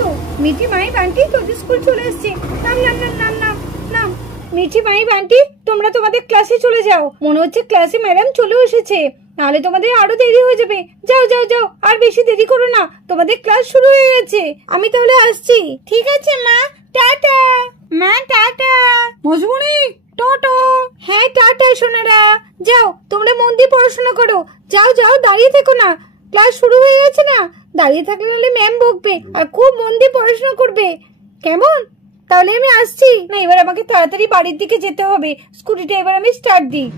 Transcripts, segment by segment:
তো মিঠি মাই বান্টি তোদের স্কুল চলে এসেছে। নাম নাম নাম নাম নাম নাম মিঠি মাই বান্টি, তোমরা তোমাদের ক্লাসে চলে যাও। মনে হচ্ছে ক্লাসে ম্যাডাম চলে এসেছে, নাহলে তোমাদের আরো দেরি হয়ে যাবে। যাও যাও যাও, আর বেশি দেরি করো না, তোমাদের ক্লাস শুরু হয়ে গেছে। আমি তাহলে আসছি। ঠিক আছে মা, টাটা। মা টাটা। মজবুনি টোটো। হ্যাঁ টাটা সোনারা, যাও তোমরা মন দিয়ে পড়াশোনা করো। যাও যাও, দাঁড়িয়ে থেকো না, ক্লাস শুরু হয়ে গেছে না। দাঁড়িয়ে থাকলে নাহলে ম্যাম বকবে, আর খুব মন দিয়ে পড়াশোনা করবে, কেমন? তাহলে আমি আসছি। না, এবার আমাকে তাড়াতাড়ি বাড়ির দিকে যেতে হবে। স্কুটিটা এবার আমি স্টার্ট দিই।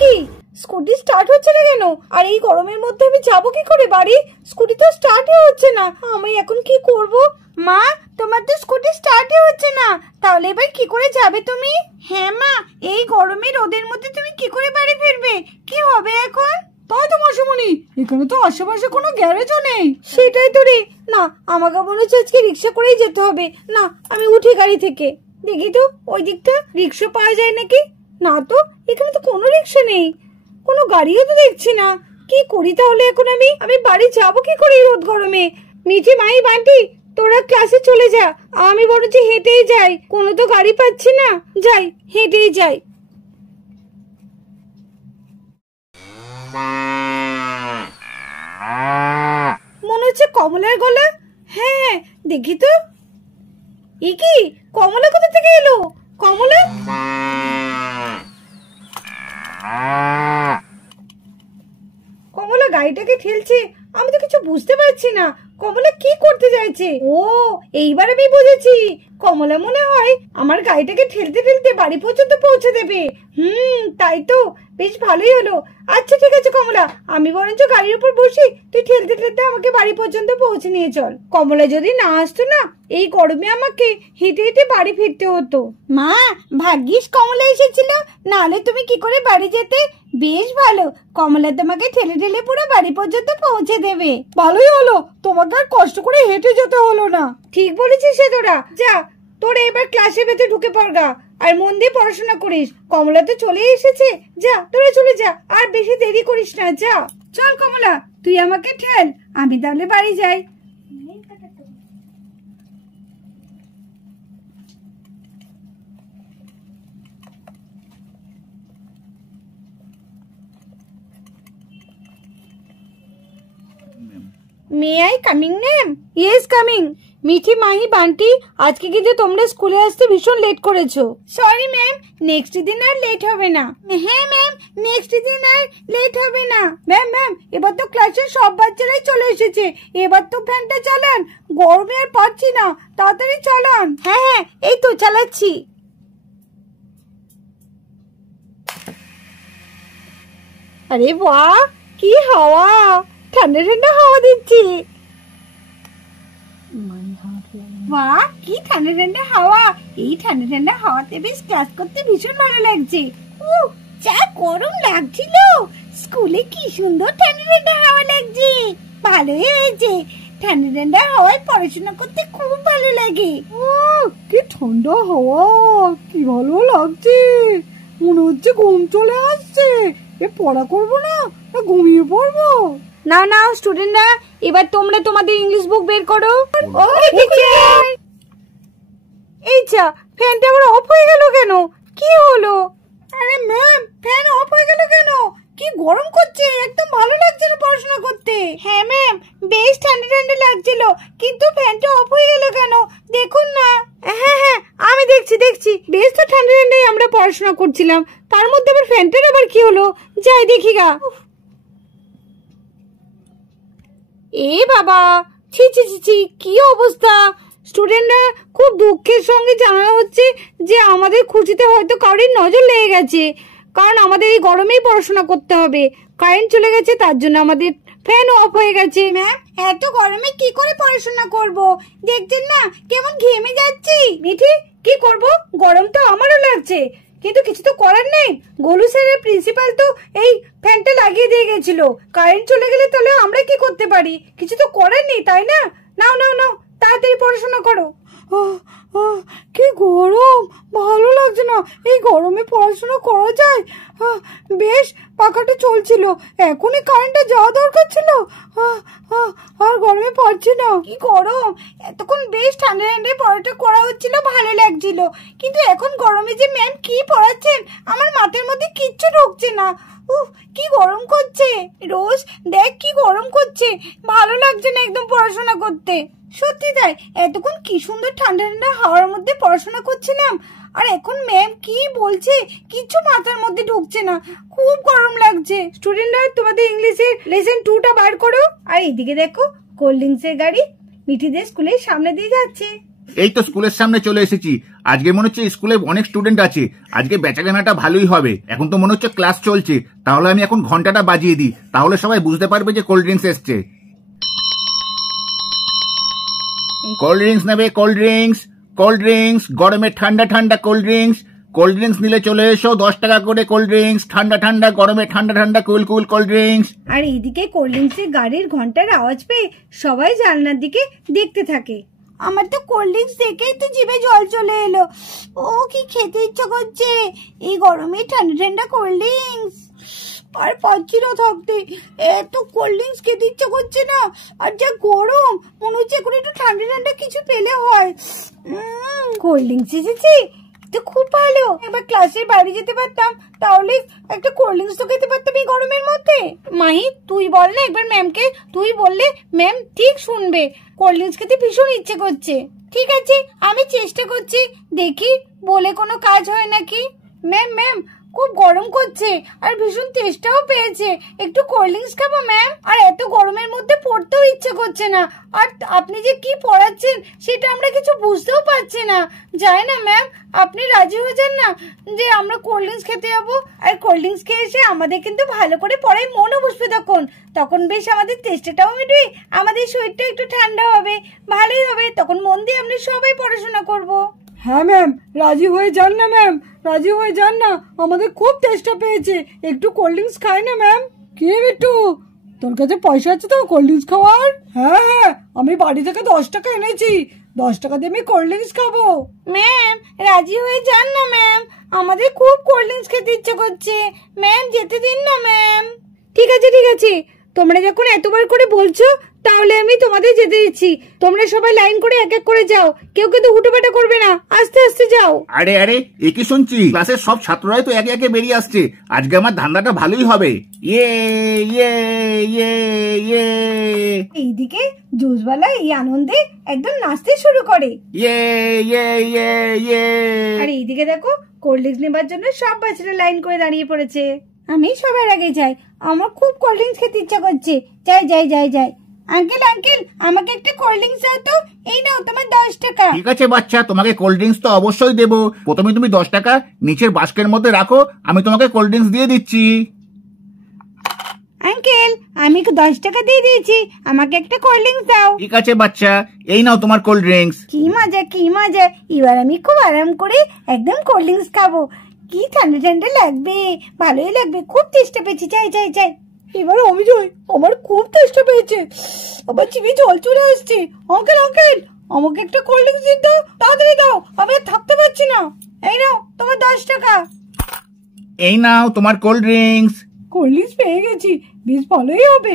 কি স্কুটি স্টার্ট হচ্ছে না কেন? আর এই গরমের মধ্যে আমি যাবো কি করে বাড়ি? স্কুটি তো স্টার্টই হচ্ছে না, আমি এখন কি করব? মা, তোমার তো স্কুটি স্টার্টই হচ্ছে না, তাহলে এবার কি করে যাবে তুমি? হ্যাঁ মা, এই গরমে রোদের মধ্যে তুমি কি করে বাড়ি ফিরবে? কি হবে এখন? তাই তো মাসিমণি, এখানে তো আশেপাশে কোনো গ্যারেজও নেই। সেটাই তো রে। না, আমাকে মনে হচ্ছে আজকে রিক্সা করেই যেতে হবে। না, আমি উঠি গাড়ি থেকে। দেখি তো ওই দিকটা রিক্সা পাওয়া যায় নাকি। না তো, এখানে তো কোনো রিক্সা নেই, কোনো গাড়িও তো দেখছি না। কি করি তাহলে এখন? আমি বাড়ি যাবো কি করে রোদ গরমে? মিঠি মাই বান্টি, তোরা ক্লাসে চলে যা, আমি বরঞ্চ হেঁটেই যাই। কোনো তো গাড়ি পাচ্ছি না, যাই হেঁটেই যাই। মনে হচ্ছে কমলার গলা। হ্যাঁ, দেখি তো। এ কি, কমলা কোথা থেকে এলো? কমলা, কমলা গাড়িটাকে ঠেলছে, আমি তো কিছু বুঝতে পারছি না। কমলা কি করতে চাইছে? ও, এইবার আমি বুঝেছি। কমলা মনে হয় আমার গাড়িটাকে ঠেলতে ঠেলতে বাড়ি পর্যন্ত পৌঁছে দেবে। তাই তো, বেশ ভালোই হলো। আচ্ছা ঠিক আছে কমলা, আমি বরঞ্চ গাড়ির উপর বসি, তুই ঠেলতে ঠেলতে আমাকে বাড়ি পর্যন্ত পৌঁছে নিয়ে চল। কমলা যদি না আসতো না, এই গরমে আমাকে হেঁটে হেঁটে বাড়ি ফিরতে হতো। মা, ভাগ্যিস কমলা এসেছিল, নাহলে তুমি কি করে বাড়ি যেতে? বেশ ভালো, কমলা তোমাকে ঠেলে ঠেলে পুরো বাড়ি পর্যন্ত পৌঁছে দেবে। ভালোই হলো, তোমাকে আর কষ্ট করে হেঁটে যেতে হলো না। ঠিক বলেছিস সে তোরা। যা, তোরা এবার ক্লাসের ভেতরে ঢুকে পড়গা, আর মন দিয়ে পড়াশোনা করিস। কমলা তো চলে এসেছে, যা তোরা চলে যা, আর বেশি দেরি করিস না। যা চল কমলা, তুই আমাকে ঠেল, আমি তাহলে বাড়ি যাই। May I coming ma'am? Yes coming. Mithi Mahi Bunty, আজকে কিন্তু তোমরা স্কুলে আসতে ভীষণ লেট করেছো। সরি ম্যাম, নেক্সট দিন আর লেট হবে না। হ্যাঁ ম্যাম, নেক্সট দিন আর লেট হবে না। ম্যাম ম্যাম, এবার তো ক্লাসের সব বাচ্চারাই চলে এসেছে, এবার তো ফ্যানটা চালান, গরমে আর পাচ্ছি না, তাড়াতাড়ি চালান। হ্যাঁ হ্যাঁ, এই তো চালাচ্ছি। আরে বাহ, কি হাওয়া, ঠান্ডা ঠান্ডা হাওয়া দিচ্ছে। বাহ, কি ঠান্ডা ঠান্ডা হাওয়া। এই ঠান্ডা ঠান্ডা হাওয়াতে বেশ ক্লাস করতে ভীষণ ভালো লাগছে। যা গরম লাগছিল, স্কুলে কি সুন্দর ঠান্ডা ঠান্ডা হাওয়া লাগছে। ভালোই হয়েছে, ঠান্ডা ঠান্ডা হাওয়ায় পড়াশোনা করতে খুব ভালো লাগে। কি ঠান্ডা হাওয়া, কি ভালো লাগছে। মনে হচ্ছে ঘুম চলে আসছে। এ পড়া করবো না, ঘুমিয়ে পড়বো। নাও নাও স্টুডেন্টরা, এবার তোমরা তোমাদের ইংলিশ বুক বের করো। এই যা, ফ্যানটা আবার অফ হয়ে গেল কেন? কি হলো? আরে ম্যাম, ফ্যান অফ হয়ে গেল কেন? কি গরম করছে, একদম ভালো লাগছে না পড়াশোনা করতে। হ্যাঁ ম্যাম, বেশ ঠান্ডা ঠান্ডা লাগছিল, কিন্তু ফ্যানটা অফ হয়ে গেল কেন দেখুন না। হ্যাঁ হ্যাঁ, আমি দেখছি দেখছি, বেশ তো ঠান্ডা ঠান্ডায় আমরা পড়াশোনা করছিলাম, তার মধ্যে আবার ফ্যানটার আবার কি হলো? যাই দেখি গা। এ বাবা, ছি ছি ছি ছি, কি অবস্থা। স্টুডেন্টরা খুব দুঃখের সঙ্গে জানানো হচ্ছে যে আমাদের খুশিতে হয়তো কারোর নজর লেগে গেছে, কারণ আমাদের এই গরমেই পড়াশোনা করতে হবে। কারেন্ট চলে গেছে, তার জন্য আমাদের ফ্যান অফ হয়ে গেছে। ম্যাম, এত গরমে কি করে পড়াশোনা করব? দেখছেন না কেমন ঘেমে যাচ্ছি। মিঠি, কি করব, গরম তো আমারও লাগছে, কিন্তু কিছু তো করার নেই। গোলু স্যারের প্রিন্সিপাল তো এই ফ্যানটা লাগিয়ে দিয়ে গেছিল, কারেন্ট চলে গেলে তাহলে আমরা কি করতে পারি? কিছু তো করার নেই, তাই না? নাও নাও নাও, তাড়াতাড়ি পড়াশোনা করো। কি গরম, ভালো লাগছে না। এই গরমে পড়াশোনা করা যায়? বেশ পাখাটা চলছিল, এখনই কারেন্টটা যাওয়া দরকার ছিল। আর গরমে পারছি না। কি গরম, এতক্ষণ বেশ ঠান্ডা ঠান্ডায় পড়াটা করা হচ্ছিল, ভালো লাগছিল, কিন্তু এখন গরমে যে ম্যাম কি পড়াচ্ছেন আমার মাথার মধ্যে কিচ্ছু ঢুকছে না। কি গরম করছে রোজ, দেখ কি গরম করছে, ভালো লাগছে না একদম পড়াশোনা করতে। সত্যি তাই, এতক্ষণ কি সুন্দর ঠান্ডা ঠান্ডা হাওয়ার মধ্যে পড়াশোনা করছিলাম, আর এখন ম্যাম কি বলছে কিছু মাথার মধ্যে ঢুকছে না, খুব গরম লাগছে। স্টুডেন্টরা তোমাদের ইংলিশের লেসন 2টা বার করো। আর এইদিকে দেখো কোল্ড ড্রিঙ্কসের গাড়ি মিঠিদের স্কুলের সামনে দিয়ে যাচ্ছে। এই তো স্কুলের সামনে চলে এসেছি। আজকে মনে হচ্ছে স্কুলে অনেক স্টুডেন্ট আছে, আজকে বেচাকেনাটা ভালোই হবে। এখন তো মনে হচ্ছে ক্লাস চলছে, তাহলে আমি এখন ঘন্টাটা বাজিয়ে দিই, তাহলে সবাই বুঝতে পারবে যে কোল্ড ড্রিঙ্কস এসছে। কোল্ড ড্রিঙ্কস নেবে? কোল্ড ড্রিঙ্কস, কোল্ড ড্রিঙ্কস, গরমে ঠান্ডা ঠান্ডা কোল্ড ড্রিঙ্কস। কোল্ড ড্রিঙ্কস নিলে চলে এসো, 10 টাকা করে কোল্ড ড্রিঙ্কস, ঠান্ডা ঠান্ডা, গরমে ঠান্ডা ঠান্ডা কুল কুল কোল্ড ড্রিঙ্কস। আর এইদিকে কোল্ড ড্রিঙ্কসের গাড়ির ঘন্টার আওয়াজ পেয়ে সবাই জানলার দিকে দেখতে থাকে। আমার তো কোল্ড ড্রিঙ্কস দেখেই তো জিভে জল চলে এলো। ও কি খেতে ইচ্ছা করছে এই গরমে ঠান্ডা ঠান্ডা কোল্ড ড্রিঙ্কস। আর পাচ্ছি না থাকতে, এত কোল্ড ড্রিঙ্কস খেতে ইচ্ছা করছে না। আর যা গরম, মনে হচ্ছে এখন একটু ঠান্ডা ঠান্ডা কিছু পেলে হয়। কোল্ড ড্রিঙ্কস এসেছে তো খুব ভালো, একবার ক্লাসের বাইরে যেতে পারতাম, তাহলে একটা কোল্ড ড্রিঙ্কস তো খেতে পারতাম এই গরমের মধ্যে। মাহি তুই বল না একবার ম্যামকে, তুই বললে ম্যাম ঠিক শুনবে। কোল্ড ড্রিঙ্কস খেতে ভীষণ ইচ্ছে করছে। ঠিক আছে আমি চেষ্টা করছি, দেখি বলে কোনো কাজ হয় নাকি। ম্যাম ম্যাম খুব গরম করছে আর ভীষণ তেষ্টাও পেয়েছে, একটু কোল্ড ড্রিঙ্কস খাবো ম্যাম। আর এত গরমের মধ্যে পড়তেও ইচ্ছে করছে না, আর আপনি যে কি পড়াচ্ছেন সেটা আমরা কিছু বুঝতেও পারছি না। যাই না ম্যাম, আপনি রাজি হয়ে যান না যে আমরা কোল্ড ড্রিঙ্কস খেতে যাবো। আর কোল্ড ড্রিঙ্কস খেয়ে এসে আমাদের কিন্তু ভালো করে পড়ায় মনও বসবে, তখন বেশ আমাদের তেষ্টাটাও মিটবে, আমাদের শরীরটা একটু ঠান্ডা হবে, ভালোই হবে, তখন মন দিয়ে আমরা সবাই পড়াশোনা করবো। হ্যাঁ ম্যাম, রাজি হয়ে যান না ম্যাম, রাজি হয়ে যান না, আমাদের খুব তেষ্টা পেয়েছে, একটু কোল্ড ড্রিঙ্কস খাই না ম্যাম। কি রে বিট্টু, তোর কাছে পয়সা আছে তো কোল্ড ড্রিঙ্কস খাওয়ার? হ্যাঁ, আমি বাড়ি থেকে 10 টাকা এনেছি, 10 টাকা দিয়ে আমি কোল্ড ড্রিঙ্কস খাবো। ম্যাম রাজি হয়ে যান না ম্যাম, আমাদের খুব কোল্ড ড্রিঙ্কস খেতে ইচ্ছে করছে, ম্যাম যেতে দিন না ম্যাম। ঠিক আছে ঠিক আছে, তোমরা যখন এতবার করে বলছো তাহলে আমি তোমাদের যেতে দিচ্ছি। তোমরা সবাই লাইন করে এক এক করে যাও, কেউ কিন্তু হুটোপাটা করবে না, আস্তে আস্তে যাও। আরে আরে, এ কি শুনছি, ক্লাসের সব ছাত্ররাই তো একে একে বেরিয়ে আসছে, আজকে আমার ধান্দাটা ভালোই হবে। ইয়ে ইয়ে ইয়ে ইয়ে। এইদিকে জুসওয়ালা এই আনন্দে একদম নাচতে শুরু করে। ইয়ে ইয়ে ইয়ে ইয়ে। আর এইদিকে দেখো কোল্ড ড্রিঙ্কস নেবার জন্য সব বাচ্চারা লাইন করে দাঁড়িয়ে পড়েছে। আমি সবার আগে যাই, আমার খুব কোল্ড ড্রিঙ্কস খেতে ইচ্ছা করছে। যাই যাই যাই যাই। আঙ্কেল আঙ্কেল আমাকে একটা কোল্ড ড্রিঙ্কস দাও তো, এই নাও তোমার 10 টাকা। ঠিক আছে বাচ্চা, তোমাকে কোল্ড ড্রিঙ্কস তো অবশ্যই দেবো। প্রথমে তুমি 10 টাকা নিচের বাস্কের মধ্যে রাখো, আমি তোমাকে কোল্ড ড্রিঙ্কস দিয়ে দিচ্ছি। আঙ্কেল আমি 10 টাকা দিয়ে দিয়েছি, আমাকে একটা কোল্ড ড্রিঙ্কস দাও। ঠিক আছে বাচ্চা, এই নাও তোমার কোল্ড ড্রিঙ্কস। কি মজা কি মজা, এবার আমি খুব আরাম করে একদম কোল্ড ড্রিঙ্কস খাবো। কি ঠান্ডা ঠান্ডা লাগবে, ভালোই লাগবে, খুব তেষ্টা পেয়েছি। যাই যাই যাই। এবার আমি যাই, আমার খুব তেষ্টা পেয়েছে, আবার জিভে জল চলে আসছে। আঙ্কেল আঙ্কেল আমাকে একটা কোল্ড ড্রিঙ্কস দিন তো, তাড়াতাড়ি দাও, আমি আর থাকতে পারছি না। এই নাও তোমার 10 টাকা। এই নাও তোমার কোল্ড ড্রিঙ্কস। কোল্ড ড্রিঙ্কস পেয়ে গেছি, বেশ ভালোই হবে,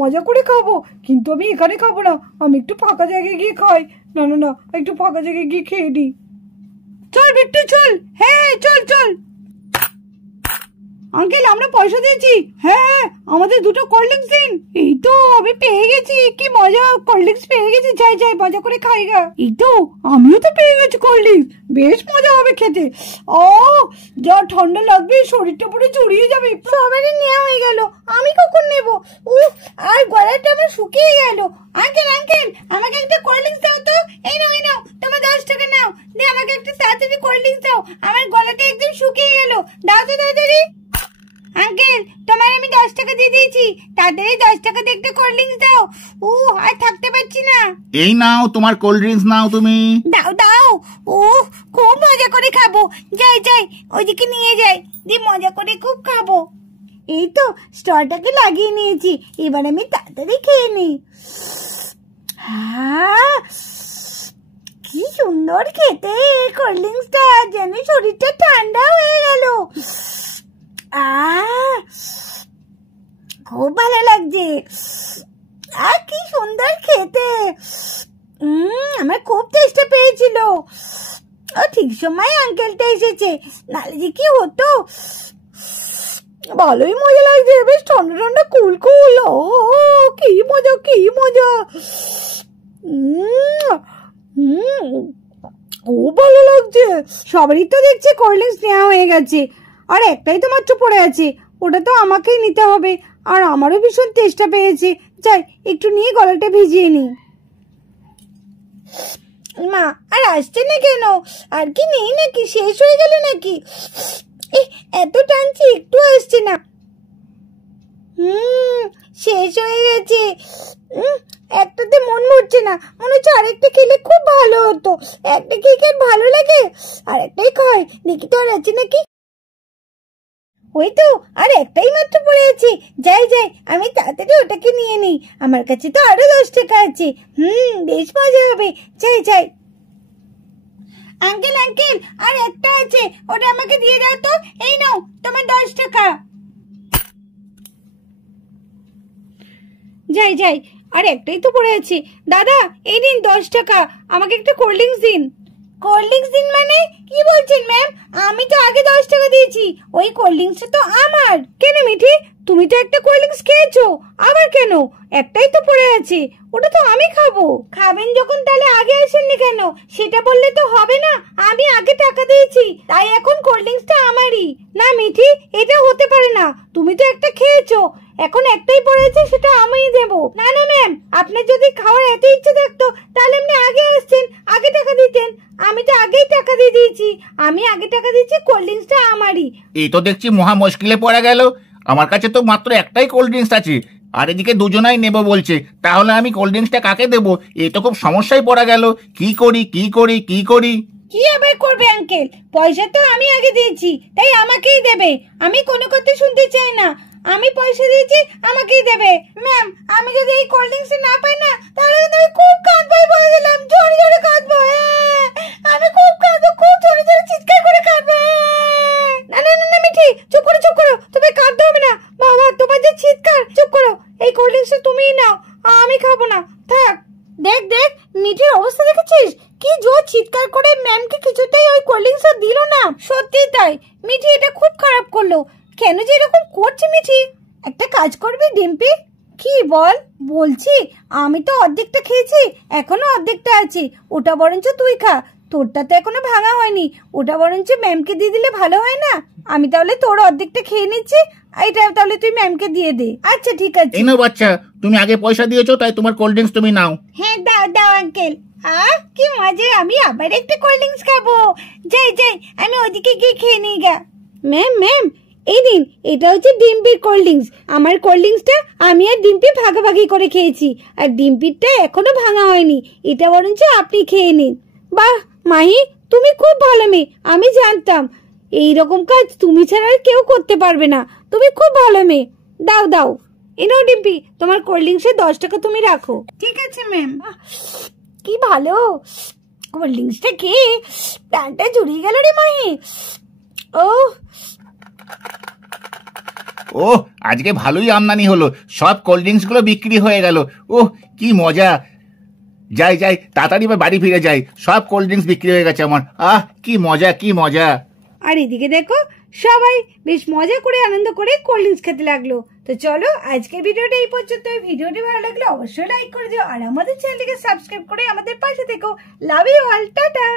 মজা করে খাবো। কিন্তু আমি এখানে খাবো না, আমি একটু ফাঁকা জায়গায় গিয়ে খাই। না না না, একটু ফাঁকা জায়গায় গিয়ে খেয়ে নিই। চল বিট্টু চল, হ্যাঁ চল চল। আঙ্কেল আমরা পয়সা দিয়েছি। হ্যাঁ, আমাদের 2টো কোল্ড ড্রিঙ্কস দিন। এই তো আমি পেয়ে গেছি, কি মজা, কোল্ড ড্রিঙ্কস পেয়ে গেছি। যাই যাই মজা করে খাই গা। এই তো আমিও তো পেয়ে গেছি কোল্ড ড্রিঙ্কস, বেশ মজা হবে খেতে। যা ঠান্ডা লাগবে, শরীরটা পুরো জড়িয়ে যাবে। সবারই নেওয়া হয়ে গেল, আমি কখন নেব? আর গলাটা আমার শুকিয়ে গেল। আঙ্কেল আঙ্কেল আমাকে একটা কোল্ড ড্রিঙ্কস দাও তো। এই নাও তোমার 10 টাকা নাও, দে আমাকে একটা তাড়াতাড়ি কোল্ড ড্রিঙ্কস দাও, আমার গলাটা একদম শুকিয়ে গেল, দাও তো তাড়াতাড়ি। আঙ্কেল তোমার আমি 10 টাকা দিয়ে দিয়েছি, তাড়াতাড়ি 10 টাকা দিয়ে একটা কোল্ড ড্রিঙ্কস দাও। আর থাকতে পারছি না। এই নাও তোমার কোল্ড ড্রিঙ্কস, নাও তুমি। দাও দাও। খুব মজা করে খাবো। যাই যাই ওইদিকে নিয়ে যাই, দিয়ে মজা করে খুব খাবো। এই তো স্টলটাকে লাগিয়ে নিয়েছি, এবার আমি তাড়াতাড়ি খেয়ে নিই। কি সুন্দর খেতে কোল্ড ড্রিঙ্কসটা, যেন শরীরটা ঠান্ডা হয়ে গেল। খুব ভালো লাগছে। কি সুন্দর খেতে। আমার খুব টেস্টে পেয়েছিল। ঠিক সময় আঙ্কেলটা এসেছে, নালে যে কি হতো। ভালোই মজা লাগছে, বেশ ঠান্ডা ঠান্ডা কুল কুল। কি মজা কি মজা। খুব ভালো লাগছে। সবারই তো দেখছি কোল্ড ড্রিঙ্কস নেওয়া হয়ে গেছে, আর একটাই তো মাত্র পড়ে আছে, ওটা তো আমাকেই নিতে হবে। আর আমারও ভীষণ তেষ্টা পেয়েছে, যাই একটু নিয়ে গলাটা ভিজিয়ে নি। মা আর আসছে না কেন? আর কি নেই নাকি? শেষ হয়ে গেল নাকি? এত টানছি একটু আসছে না। শেষ হয়ে গেছে। একটাতে মন ভরছে না, মনে হচ্ছে আরেকটা খেলে খুব ভালো হতো। একটা খেয়ে ভালো লাগে, আরেকটাই খায়। দেখি তো আর আছে নাকি। ওই তো আর একটাই মাত্র পড়ে আছে। যাই যাই, আমি তাড়াতাড়ি ওটাকে নিয়ে নিই। আমার কাছে তো আরো 10 টাকা আছে। বেশ মজা হবে। যাই যাই। আঙ্কেল আঙ্কেল, আর একটা আছে, ওটা আমাকে দিয়ে দাও তো। এই নাও তোমার 10 টাকা। যাই যাই, আর একটাই তো পড়ে আছে। দাদা এই দিন 10 টাকা, আমাকে একটা কোল্ড ড্রিঙ্কস দিন। কোল্ড ড্রিঙ্কস দিন মানে কি বলছেন ম্যাম? আমি তো আগে 10 টাকা দিয়েছি, ওই কোল্ড ড্রিঙ্কসটা তো আমার। কেন মিঠি, তুমি তো একটা কোল্ড ড্রিঙ্কস খেয়েছো, আবার কেন? একটাই তো পড়ে আছে, ওটা তো আমি খাবো। খাবেন যখন তাহলে আগে আসেননি কেন? সেটা বললে তো হবে না। আমি আগে টাকা দিয়েছি, তাই এখন কোল্ড ড্রিঙ্কসটা আমারই। না মিঠি, এটা হতে পারে না। তুমি তো একটা খেয়েছো, এখন একটাই পড়েছে, সেটা আমিই দেবো। না না ম্যাম, আপনার যদি খাওয়ার এত ইচ্ছে থাকতো তাহলে আপনি আগে আসছেন, আগে টাকা দিতেন। আমি তো আগেই টাকা দিয়ে দিয়েছি। আমি আগে টাকা দিয়েছি, কোল্ড ড্রিঙ্কসটা আমারই। এই তো দেখছি মহা মুশকিলে পড়ে গেল। আমার কাছে তো মাত্র একটাই কোল্ড ড্রিঙ্কস আছে, আর এদিকে দুজনাই নেব বলছে। তাহলে আমি কোল্ড ড্রিঙ্কসটা কাকে দেবো? এই তো খুব সমস্যায় পড়া গেল। কি করি কি করি কি করি? কি আবার করবে আঙ্কেল? পয়সা তো আমি আগে দিয়েছি, তাই আমাকেই দেবে। আমি কোনো কথা শুনতে চাই না। আমি পয়সা দিয়েছি, আমাকেই দেবে। ম্যাম, আমি যদি এই কোল্ড ড্রিঙ্কস না পাই না, তাহলে কিন্তু আমি খুব কাঁদবো। বলে দিলাম, জোরে জোরে কাঁদবো। আমি খুব কাঁদবো, খুব জোরে জোরে চিৎকার করে কাঁদবো। না না না মিঠি, চুপ করো চুপ করো, তুমি কাঁদতে হবে না। বাবা তোমার যে চিৎকার, চুপ করো। এই কোল্ড ড্রিঙ্কসটা তুমিই নাও, আমি খাবো না, থাক। দেখ দেখ, মিঠির অবস্থা দেখেছিস? কি জোর চিৎকার করে ম্যামকে কিছুতেই ওই কোল্ড ড্রিঙ্কসটা দিল না। সত্যি তাই, মিঠি এটা খুব খারাপ করলো। কেন যে এরকম করছে মিঠি? একটা কাজ করবি ডিম্পি? কি বল? বলছি আমি তো অর্ধেকটা খেয়েছি, এখনো অর্ধেকটা আছে। ওটা বরঞ্চ তুই খা, তোরটা তো এখনো ভাঙা হয়নি। ওটা বরঞ্চ ম্যামকে দিয়ে দিলে ভালো হয় না? আমি তাহলে তোর অর্ধেকটা খেয়ে নিচ্ছি, এটা তাহলে তুই ম্যামকে দিয়ে দে। আচ্ছা ঠিক আছে। এই নাও বাচ্চা, তুমি আগে পয়সা দিয়েছো, তাই তোমার কোল্ড ড্রিঙ্কস তুমি নাও। হ্যাঁ দাও দাও আঙ্কেল। কি মজা, আমি আবার একটা কোল্ড ড্রিঙ্কস খাবো। যাই যাই, আমি ওদিকে গিয়ে খেয়ে নিই গা। ম্যাম ম্যাম, এই দিন, এটা হচ্ছে ডিম্পির কোল্ড ড্রিঙ্কস। আমার কোল্ড ড্রিঙ্কসটা আমি আর ডিম্পি ভাগাভাগি করে খেয়েছি, আর ডিম্পিরটা এখনো ভাঙা হয়নি। এটা বরঞ্চ আপনি খেয়ে নিন। বাহ মাহি, তুমি খুব ভালো মেয়ে। আমি জানতাম এইরকম কাজ তুমি ছাড়া আর কেউ করতে পারবে না। তুমি খুব ভালো মেয়ে। দাও দাও, এনাও ডিম্পি, তোমার কোল্ড ড্রিঙ্কসের 10 টাকা তুমি রাখো। ঠিক আছে ম্যাম। কি ভালো কোল্ড ড্রিঙ্কসটা খেয়ে প্যান্টটা জুড়িয়ে গেল রে মাহি। ও আজকে ভালোই আমদানি হলো, সব কোল্ড ড্রিঙ্কস গুলো বিক্রি হয়ে গেল। ওহ কি মজা। যাই যাই, তাড়াতাড়ি বাড়ি ফিরে যাই, সব কোল্ড ড্রিঙ্কস বিক্রি হয়ে গেছে আমার। কি মজা কি মজা। আর এদিকে দেখো, সবাই বেশ মজা করে আনন্দ করে কোল্ড ড্রিঙ্কস খেতে লাগলো। তো চলো আজকের ভিডিওটা এই পর্যন্ত। ভিডিওটি ভালো লাগলে অবশ্যই লাইক করে দিও, আর আমাদের চ্যানেলটিকে সাবস্ক্রাইব করে আমাদের পাশে থেকো। Love you all, tata.